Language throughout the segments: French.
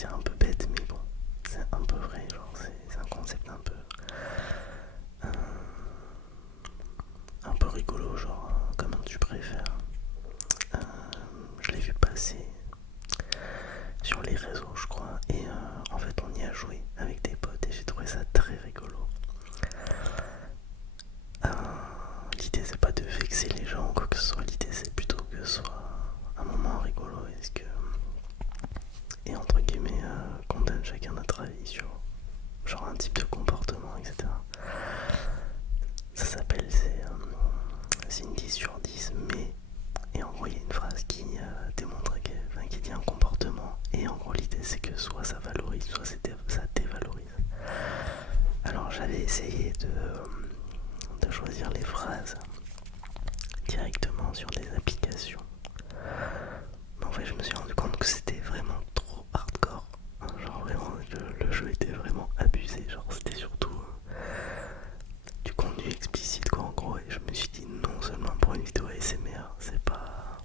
c'est un peu bête, mais bon, c'est un peu vrai, genre c'est un concept euh, un peu rigolo, genre comment tu préfères. Euh, je l'ai vu passer sur les réseaux, je crois, et en fait on y a joué avec des potes et j'ai trouvé ça très rigolo. Euh, L'idée c'est pas de vexer les gens ou quoi que ce soit, l'idée c'est plutôt que ce soit un moment rigolo et entre guillemets qu'on donne chacun notre avis sur genre un type de comportement, etc. Ça s'appelle c'est une 10 sur 10, mais et en gros il y a une phrase qui démontre qui dit un comportement et en gros l'idée c'est que soit ça valorise soit ça dévalorise. Alors j'avais essayé de choisir les phrases directement sur des applications. Mais en fait, je me suis rendu compte que c'était vraiment trop hardcore. Genre, vraiment, le jeu était vraiment abusé. Genre, c'était surtout du contenu explicite, quoi, en gros. Et je me suis dit, non seulement pour une vidéo ASMR, c'est pas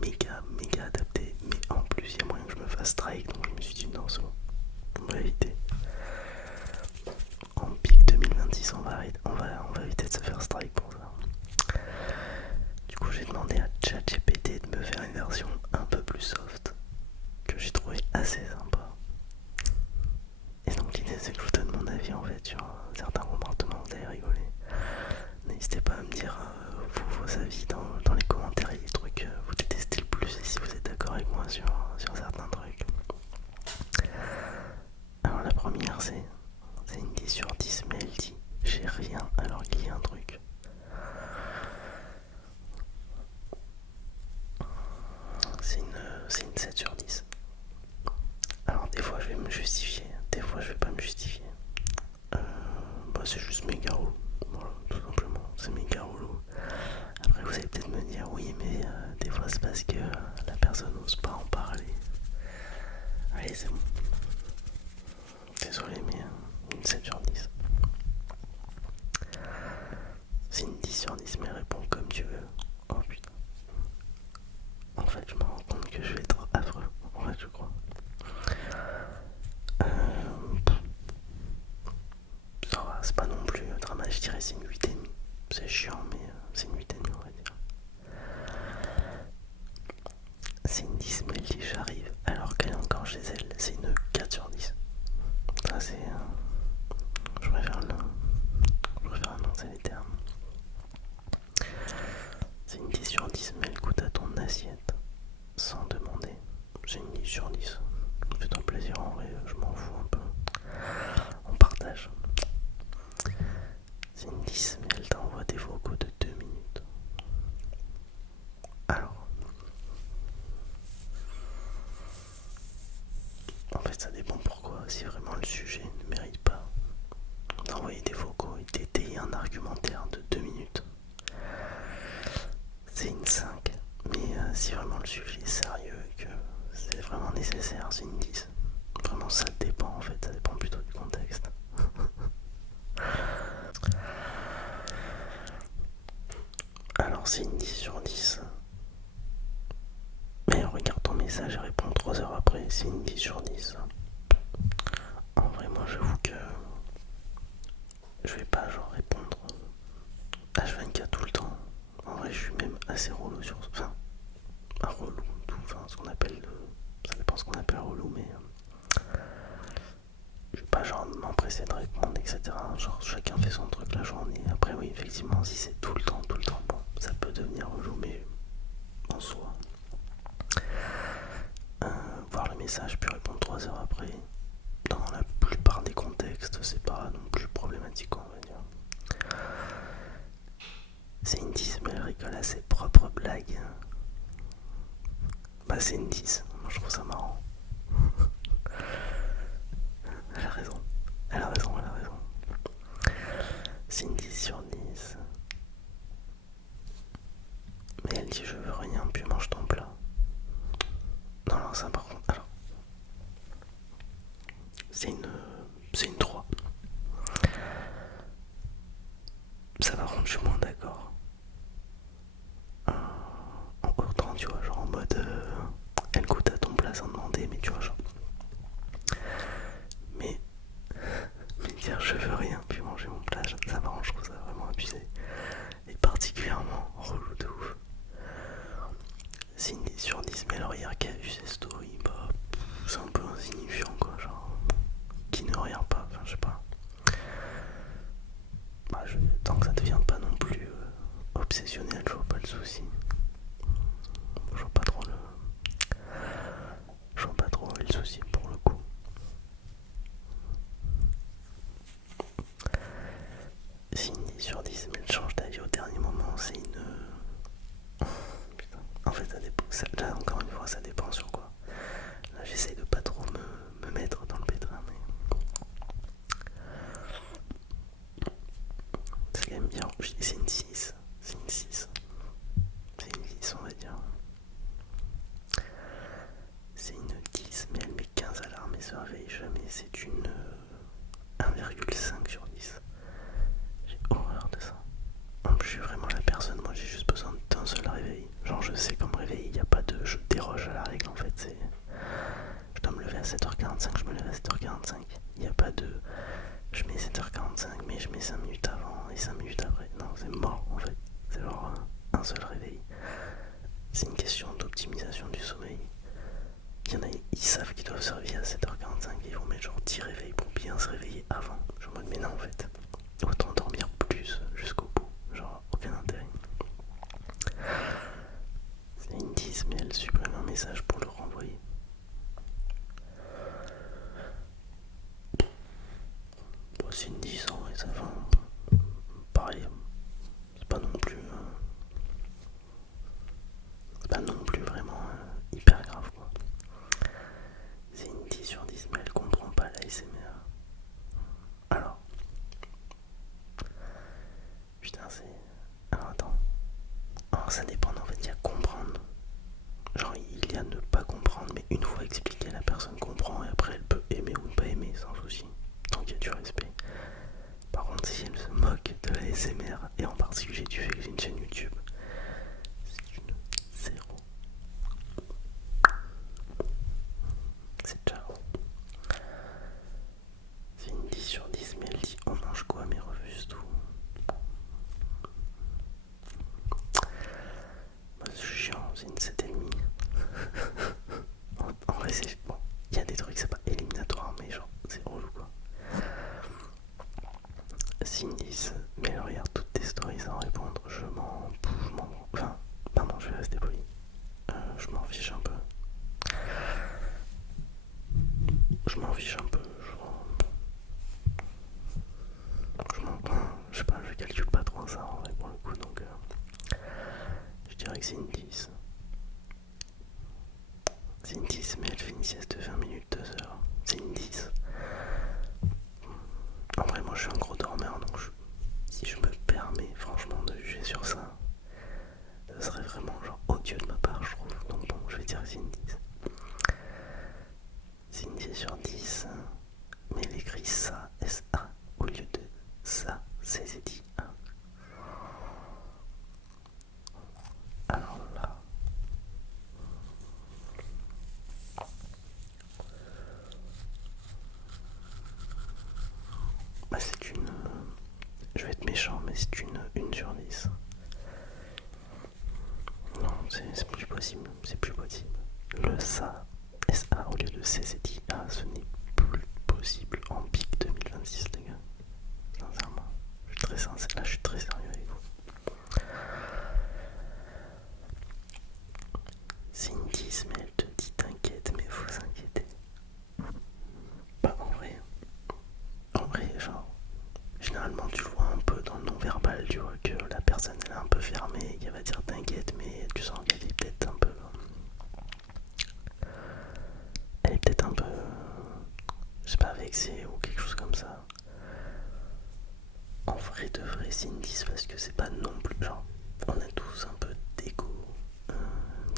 méga adapté, mais en plus, il y a moyen que je me fasse strike. Donc, je me suis dit, non, c'est bon, on va éviter. En pic 2026, on va éviter de se faire strike pour ça. Du coup, j'ai demandé à ChatGPT de me faire une version un peu plus soft que j'ai trouvé assez sympa. Et donc l'idée c'est que je vous donne mon avis en fait sur certains comportements, vous allez rigoler. N'hésitez pas à me dire vos avis dans les commentaires et les trucs que vous détestez le plus et si vous êtes d'accord avec moi sur certains trucs. Alors la première c'est une 10 sur 10 mais elle dit j'ai rien alors qu'il y a un truc. C'est une 7 sur 10. Alors des fois je vais me justifier, des fois je vais pas me justifier. C'est juste méga relou, voilà, tout simplement, c'est méga relou. Après vous allez peut-être me dire oui mais des fois c'est parce que la personne n'ose pas en parler. Allez c'est bon, désolé mais une 7 sur 10. C'est une 10 sur 10 mais réponds comme tu veux. Oh putain. En fait je me rends compte que je vais être affreux, en fait je crois. Ça va, c'est pas non plus dramatique, je dirais c'est une 8,5. C'est chiant mais c'est une 8,5 on va dire. C'est une 10 mais elle dit j'arrive alors qu'elle est encore chez elle, c'est une 4 sur 10. Ça c'est... je préfère annoncer les termes. C'est une 10 sur 10 mais elle goûte à ton assiette sans demander. C'est une 10 sur 10. Fais-toi plaisir en vrai, je m'en fous un peu. On partage. C'est une 10 mais elle t'envoie des vocaux de 2 minutes. Alors, en fait ça dépend pourquoi. Si vraiment le sujet ne mérite pas d'envoyer des vocaux et d'étayer un argumentaire de 2 minutes, c'est une 5. Mais si vraiment le sujet est sérieux et que c'est vraiment nécessaire, c'est une 10. Vraiment ça dépend en fait, ça dépend plutôt du contexte. Alors c'est une 10 sur 10. Mais regarde ton message et réponds 3 heures après, c'est une 10 sur 10. En vrai moi j'avoue que je vais pas genre répondre H24 tout le temps. En vrai je suis même assez relou sur... Enfin, un relou, tout, enfin ce qu'on appelle... ça dépend ce qu'on appelle relou mais... je vais pas genre m'empresser de répondre etc. Genre chacun fait son truc la journée. Après oui effectivement si c'est tout le temps, bon ça peut devenir relou mais en soi. Voir le message puis répondre 3 heures après, dans la plupart des contextes c'est pas non plus problématique on va dire. C'est une 10 mais elle rigole à ses propres blagues. Bah c'est une 10, moi je trouve ça marrant. Elle a raison, elle a raison, elle a raison. C'est une 10 sur 10. Mais elle dit je veux rien puis mange ton plat. Non non ça par contre, alors c'est une 3. Ça par contre je suis moins d'accord. Autant tu vois genre en mode elle goûte à ton plat sans demander mais tu vois genre Là encore une fois ça dépend sur quoi. Là j'essaye de pas trop me mettre dans le pétrin, mais c'est quand même bien. C'est une 6. C'est une 6. C'est une 10 on va dire. C'est une 10 mais elle met 15 alarmes et se réveille jamais. C'est une 1,5 sur 10. J'ai horreur de ça. En plus je suis vraiment la personne, moi j'ai juste besoin d'un seul réveil. Genre je sais comme réveil, il n'y a pas de je déroge à la règle en fait. C'est je dois me lever à 7h45, je me lève à 7h45. Il n'y a pas de je mets 7h45 mais je mets 5 minutes avant et 5 minutes après. Non, c'est mort en fait. C'est genre un seul réveil. C'est une question d'optimisation du sommeil. Il y en a, ils savent qu'ils doivent se réveiller à 7h45 et ils vont mettre genre 10 réveils pour bien se réveiller avant. Je me dis mais non en fait. Autant dormir plus jusqu'au bout. Genre aucun intérêt. C'est une 10 mais elle supprime un message pour le renvoyer. Bon, c'est une 10 en vrai, ça va. Pareil, c'est pas non plus. C'est pas non plus vraiment hyper grave quoi. C'est une 10 sur 10 mais elle comprend pas la SMR. Alors. Putain c'est. Alors attends. Alors ça dépend en fait, il y a comprendre. Genre il y a ne pas comprendre mais une fois expliqué la personne comprend et après elle peut aimer ou ne pas aimer sans souci. Tant qu'il y a du respect. Par contre si elle se moque de la SMR et en particulier du fait que j'ai une chaîne YouTube, c'est une 0. C'est ciao. C'est une 10 sur 10 mais elle dit on mange quoi mais refuse tout. Bah, c'est chiant, c'est une 7,5. En vrai c'est bon, il y a des trucs c'est pas éliminatoire mais genre c'est relou quoi. C'est une 10 mais elle regarde toutes tes stories sans répondre, enfin pardon je vais rester poli. Je m'en fiche un peu. Je m'en fiche un peu. Je sais pas, je calcule pas trop ça en vrai pour le coup donc je dirais que c'est une 10. C'est une 10 mais elle fait une sieste de 20 minutes, 2 heures. C'est une 10. En vrai moi je suis un gros dormeur donc si je me permets franchement de juger sur ça, ce serait vraiment genre odieux de ma part je trouve. Donc bon je vais dire que c'est une 10. C'est une 10 sur 10 mais elle écrit ça, S-A au lieu de ça, C-Z-I-A. Alors là, bah c'est une. Je vais être méchant, mais c'est une 1 sur 10. Non, c'est plus possible, c'est plus possible. Le ça, S-A au lieu de C-Z-I-A, ce n'est plus possible en pic 2026, les gars. Sincèrement, je suis très sincère, là je suis très sérieux avec vous. C'est une 10, mais elle te dit t'inquiète, mais faut s'inquiéter. Bah en vrai, genre, généralement tu le vois un peu dans le non-verbal, tu vois que la personne elle est un peu fermée, qu'elle va dire t'inquiète, mais tu sens qu'elle est peut-être un peu. Elle est peut-être un peu. Je sais pas, vexée ou quelque chose comme ça. En vrai de vrai, c'est une 10 parce que c'est pas non plus. Genre, on a tous un peu d'ego,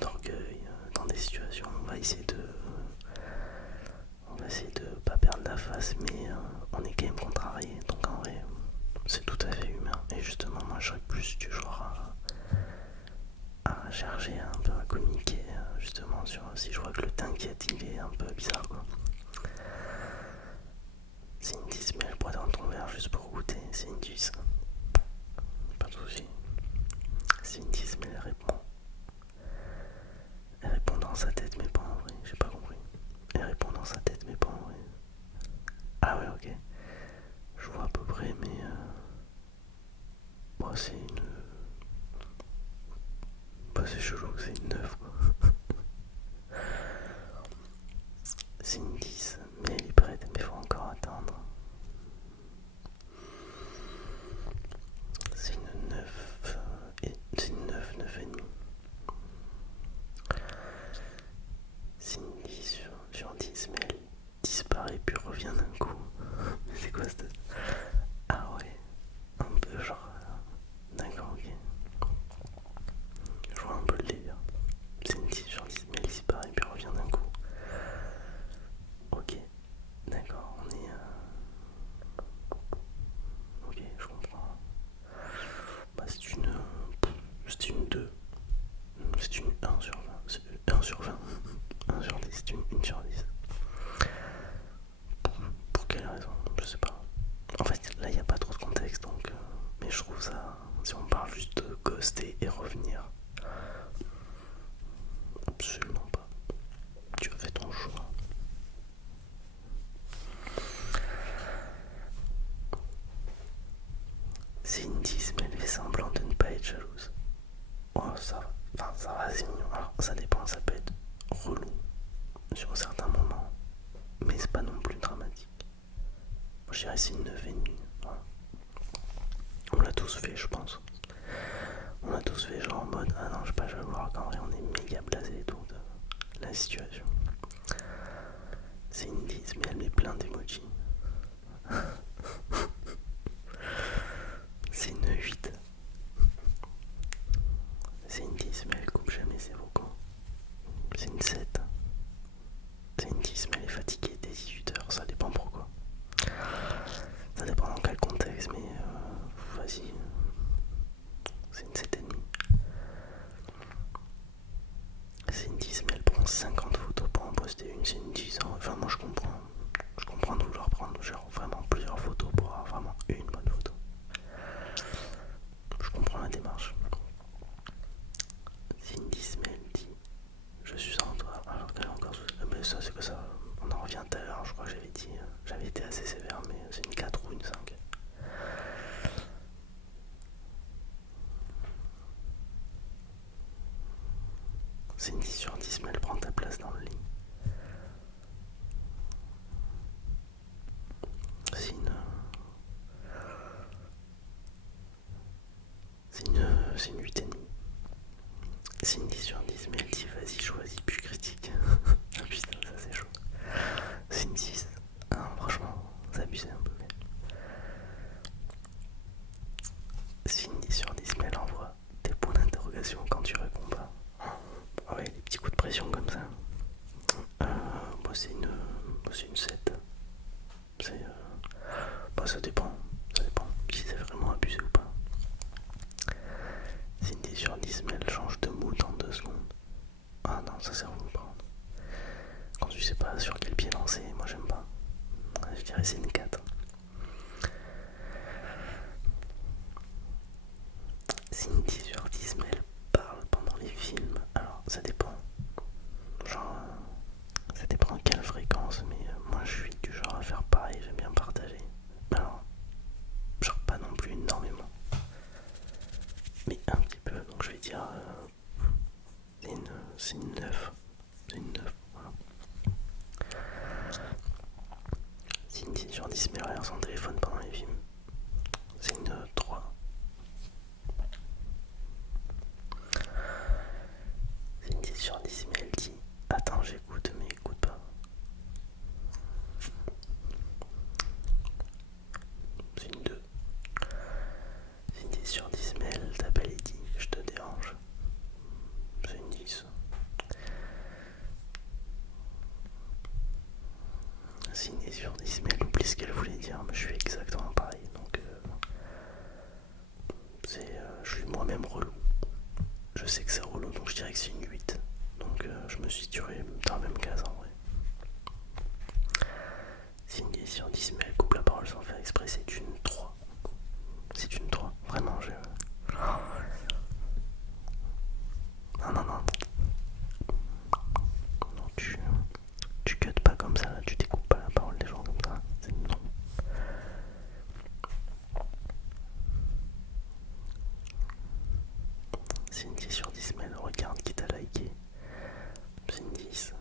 d'orgueil dans des situations. On va essayer de pas perdre la face, mais on est quand même contrarié. Donc en vrai, c'est tout à fait humain. Et justement, moi je serais plus du genre à chercher un peu à communiquer justement sur si je vois que le t'inquiète il est un peu bizarre quoi. C'est une 10 mais elle boit dans ton verre juste pour goûter, c'est une 10. Pas de soucis. C'est une 10 mais elle répond. Elle répond dans sa tête mais pas en vrai, j'ai pas compris. Elle répond dans sa tête mais pas en vrai. Ah ouais ok. Je vois à peu près mais bon c'est une. Bah c'est chelou que c'est une 9 quoi. C'est une 10 mais elle est prête mais faut encore attendre. C'est une 9 et c'est une 9, 9,5. 1 sur 20. C'est 1 sur 20. 1 sur 10, c'est une sur 10. Pour quelle raison? Je sais pas. En fait, là, il n'y a pas trop de contexte, donc... mais je trouve ça... Si on parle juste de ghoster et revenir... Absolument pas. Tu as fait ton choix. Cindy se met fait semblant de ne pas être jalouse. Oh, ça va. Enfin, ça va, c'est mignon. Alors, ça dépend, ça peut être relou sur certains moments, mais c'est pas non plus dramatique. Moi, je dirais c'est une 9,5. Voilà. On l'a tous fait, je pense. On l'a tous fait, genre en mode ah non, je suis pas jaloux, alors qu'en vrai, on est méga blasé et tout de la situation. C'est une 10, mais elle met plein d'emojis. C'est une 8. C'est une 10, mais elle coupe jamais ses vocaux. C'est une 7. C'est une 10, mais elle est fatiguée dès 18h, ça dépend pourquoi. Ça dépend dans quel contexte, mais vas-y. C'est une 7,5. C'est une 10, mais elle prend 50 photos pour en poster une. C'est une 10. Hein. Enfin, moi je comprends. Je comprends de vouloir prendre genre vraiment plusieurs photos pour avoir vraiment une bonne photo. Je comprends la démarche. C'est une 10, mais elle dit je suis en toi. Alors qu'elle est encore sous. Mais ça, c'est que ça. On en revient tout à l'heure. Je crois que j'avais dit. J'avais été assez sévère, mais c'est une 4 ou une 5. C'est une 10 sur 10, mais elle prend ta place dans le lit. C'est une... C'est une 8,5. C'est une 10 sur 10, mais elle dit vas-y, choisis, puis critique. Ah putain, ça c'est chaud. C'est une 6. Ah, franchement, c'est abusé un peu. C'est une 10 sur 10, mais elle envoie des points d'interrogation quand tu réponds pas. Ah ouais, des petits coups de pression comme ça. Moi c'est une 7. C'est... ça dépend. Ça dépend si c'est vraiment abusé ou pas. C'est une 10 sur 10, mais elle change de mood en 2 secondes. Ah non, ça sert à vous prendre. Quand tu sais pas sur quel pied lancer, moi j'aime pas. Je dirais c'est une 4. C'est une 10 sur 10, mais elle parle pendant les films. Alors ça dépend. Genre, ça dépend à quelle fréquence, mais moi je suis du genre à faire pareil, j'aime bien partager. Alors, genre pas non plus énormément, mais un petit peu, donc je vais dire c'est une 9. C'est une 9, voilà. C'est une 10 sur 10, mais elle regarde son téléphone pendant les films. C'est une 3. C'est une 10 sur 10, mais elle dit attends, j'écoute, mais écoute pas. C'est une 2. C'est une 10 sur 10, mais elle t'appelle et dit je te dérange. C'est une 10. C'est une 10 sur 10, mais elle oublie ce qu'elle voulait dire. Mais je suis exactement pareil, donc je suis moi-même relou. Je sais que c'est relou, donc je dirais que c'est une 8. Donc je me suis situé dans la même case en vrai. C'est une 10 sur 10, mais elle coupe la parole sans faire exprès, c'est une 3. C'est une 3, vraiment, je... Non, non, non. Non, tu cuts pas comme ça, là, tu découpes pas la parole des gens comme ça. C'est non. C'est une 10 sur 10, mais elle regarde qui t'a liké. C'est une 10.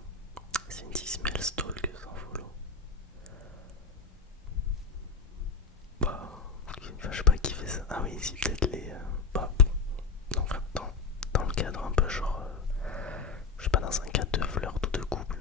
C'est une 10, mais elle stalk sans follow. Bah, je sais pas qui fait ça. Ah oui, si peut-être les... bah, non, enfin, dans le cadre un peu genre... je sais pas, dans un cadre de flirt ou de couple.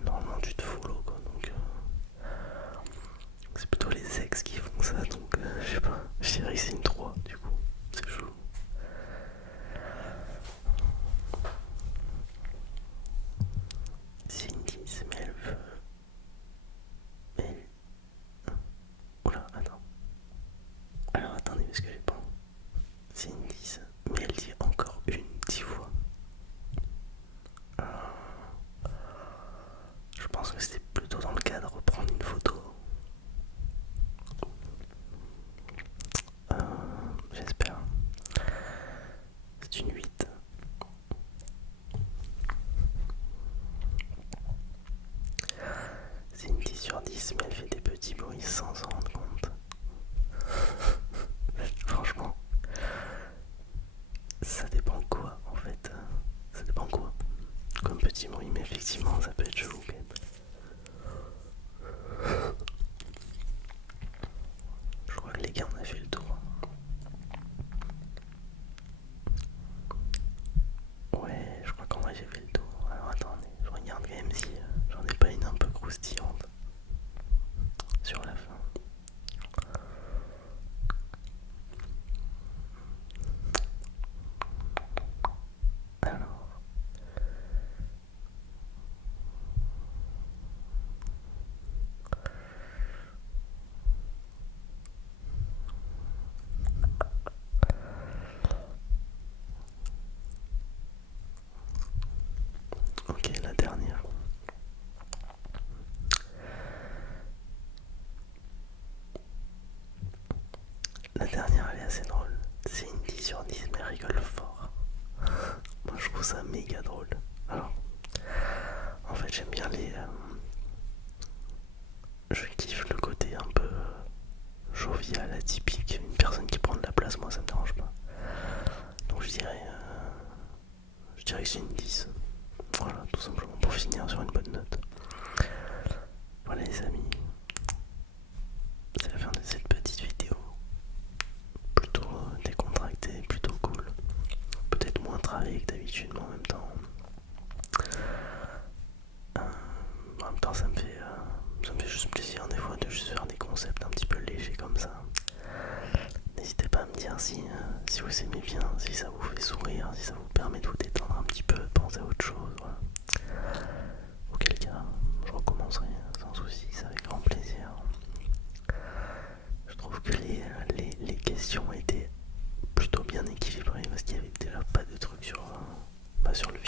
petits bruits, mais effectivement ça peut être chelou quand même. Je crois que les gars on a fait le tour. Ouais, je crois qu'en vrai j'ai fait le tour. Alors attendez, je regarde quand même si j'en ai pas une un peu croustillante sur la fin. Alors, ok, la dernière. La dernière elle est assez drôle. C'est une 10 sur 10 mais elle rigole fort. Moi je trouve ça méga drôle. Alors, en fait j'aime bien je kiffe le côté un peu jovial, atypique. Une personne qui prend de la place, moi ça me dérange pas. Donc je dirais que c'est une 10. Voilà, tout simplement pour finir sur une bonne note. Voilà les amis, c'est la fin de cette petite vidéo. Plutôt décontractée, plutôt cool. Peut-être moins travaillé que d'habitude, mais en même temps... ça me fait juste plaisir des fois de juste faire des concepts un petit peu légers comme ça. N'hésitez pas à me dire si vous aimez bien, si ça vous fait sourire, si ça vous permet de vous détendre un petit peu, de penser à autre chose. Voilà. Auquel cas, je recommencerai sans souci, c'est avec grand plaisir. Je trouve que les questions étaient plutôt bien équilibrées parce qu'il n'y avait déjà pas de trucs sur le